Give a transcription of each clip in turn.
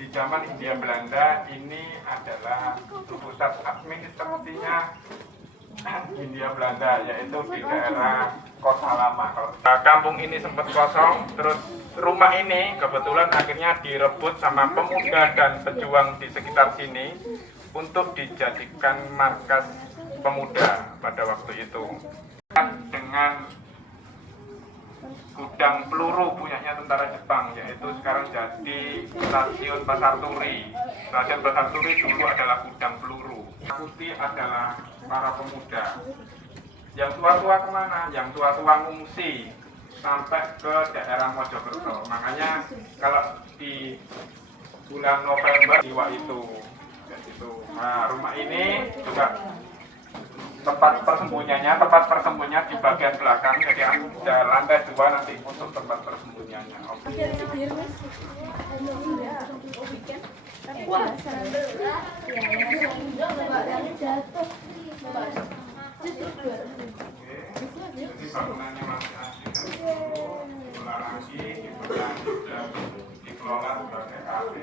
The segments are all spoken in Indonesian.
di zaman Hindia Belanda ini adalah pusat administrasinya Hindia Belanda, yaitu di daerah Kota Lama. Kampung ini sempat kosong, terus rumah ini kebetulan akhirnya direbut sama pemuda dan pejuang di sekitar sini untuk dijadikan markas pemuda pada waktu itu. Dengan gudang peluru punyanya tentara Jepang, yaitu sekarang jadi Stasiun Pasar Turi. Stasiun Pasar Turi dulu adalah gudang peluru. Putih adalah para pemuda. Yang tua-tua kemana? Yang tua-tua ngungsi sampai ke daerah Mojokerto. Makanya kalau di bulan November jiwa itu. Nah, rumah ini juga tempat persembunyiannya di bagian belakang, jadi ada lantai 2 nanti untuk tempat persembunyiannya. Jadi bangunannya masih asli, dikelola lagi, kemudian sudah dikelola sebagai kafe.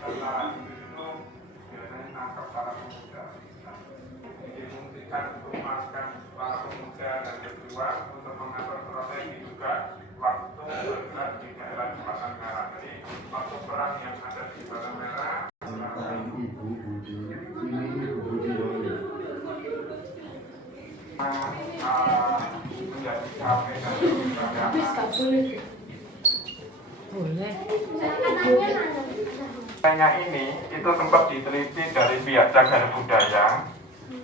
Setelah itu biasanya nangkap para pemuda, difungsikan untuk makan para pemuda dan kedua untuk mengatur strategi juga waktu bergerak di daerah Jembatan Merah. Jadi waktu perang yang ada di Jembatan Merah menjadi kafe dan boleh. ini itu sempat diteliti dari pihak cagar budaya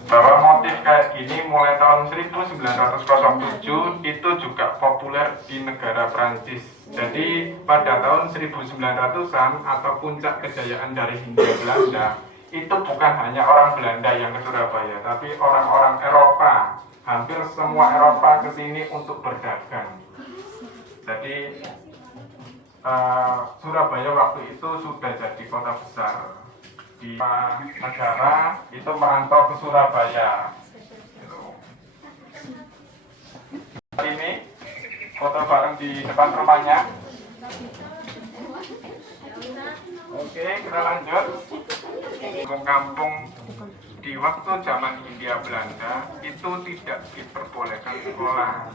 bahwa motif kayak gini mulai tahun 1907 itu juga populer di negara Prancis. Jadi pada tahun 1900-an atau puncak kejayaan dari Hindia Belanda itu bukan hanya orang Belanda yang ke Surabaya, tapi orang-orang Eropa, hampir semua Eropa ke sini untuk berdagang. Jadi Surabaya waktu itu sudah jadi kota besar. Di negara itu merantau ke Surabaya. Ini foto bareng di depan rumahnya. Oke, kita lanjut. Kampung di waktu zaman Hindia Belanda itu tidak diperbolehkan sekolah.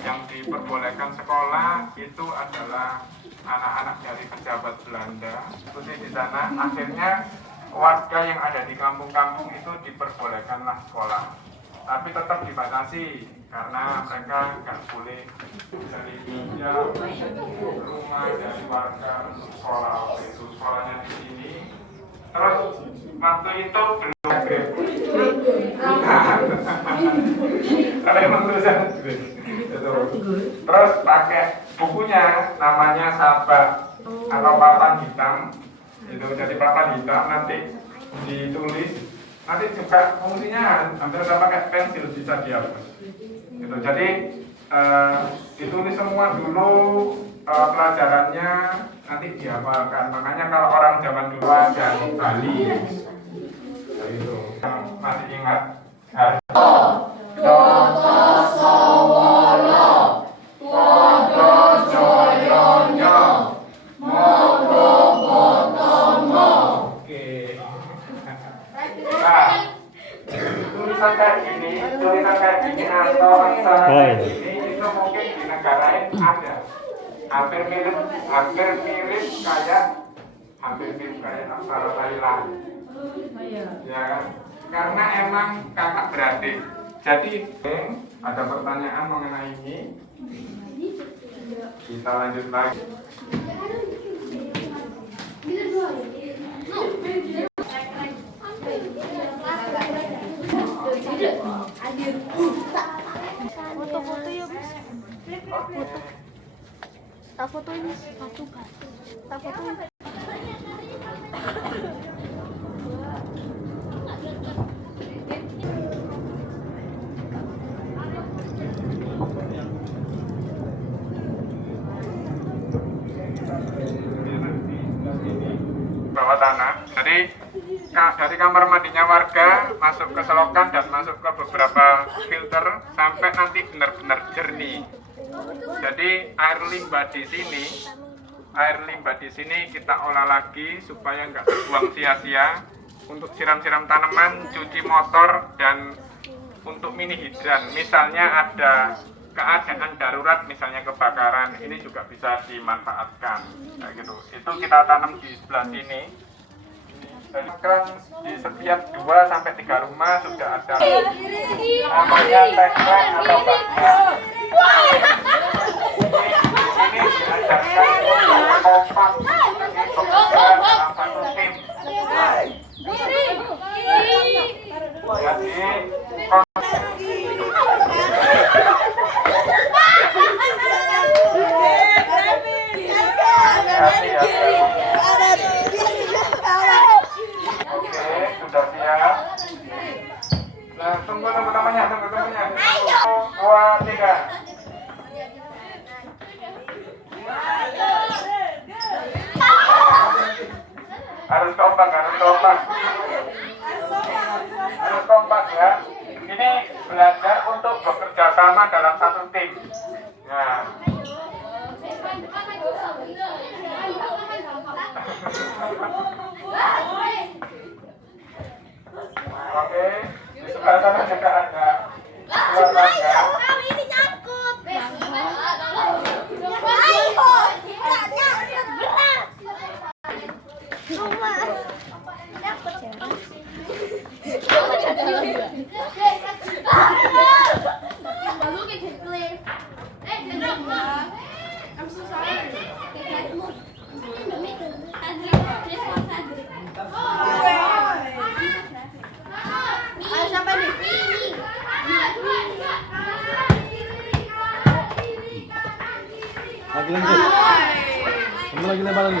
Yang diperbolehkan sekolah itu adalah anak-anak dari pejabat Belanda. Terus di sana akhirnya warga yang ada di kampung-kampung itu diperbolehkanlah sekolah. Tapi tetap dibatasi karena mereka nggak boleh dari pinjam rumah dari warga untuk sekolah. Itu sekolahnya di sini. Terus waktu itu belum maghrib. Kalau emang tulisan terus pakai bukunya namanya Sabak atau papan hitam. Itu jadi papan hitam nanti ditulis. Nanti juga fungsinya hampir sama kayak pensil, bisa dihapus. Gitu. Jadi ditulis semua dulu pelajarannya nanti dihafalkan. Makanya kalau orang zaman dulu dan Bali itu masih ingat tulisan kayak gini atau aksara kayak gini itu mungkin di negara lain ada. Hampir mirip kayak aksara Thailand. Ya kan? Karena emang kakak beradik. Jadi ada pertanyaan mengenai ini. Kita lanjut lagi. Foto-foto yuk, Mas. Foto. Tak foto ini batu. Tak foto ini. bawah tanah. Jadi dari kamar mandinya warga masuk ke selokan dan masuk ke beberapa filter sampai nanti benar-benar jernih. Jadi air limbah di sini kita olah lagi supaya nggak terbuang sia-sia untuk siram-siram tanaman, cuci motor, dan untuk mini hidran. Misalnya ada keadaan darurat, misalnya kebakaran, ini juga bisa dimanfaatkan kayak gitu. Itu kita tanam di sebelah sini. Dan kan di setiap 2-3 rumah sudah ada namanya tagline atau bagian. Ini diajarkan untuk kompak bekerja dalam satu tim. Jadi sudah siap. Nah, tunggu namanya. 1, 2, 3. Harus kompak ya. Ini belajar untuk bekerja sama dalam satu tim. Nah. Oke, di sebelah sana juga ada keluarga. Ini nyangkut. I'm so sorry. Siapa nih? Lagi lanjut. Kamu lagi lebar lagi.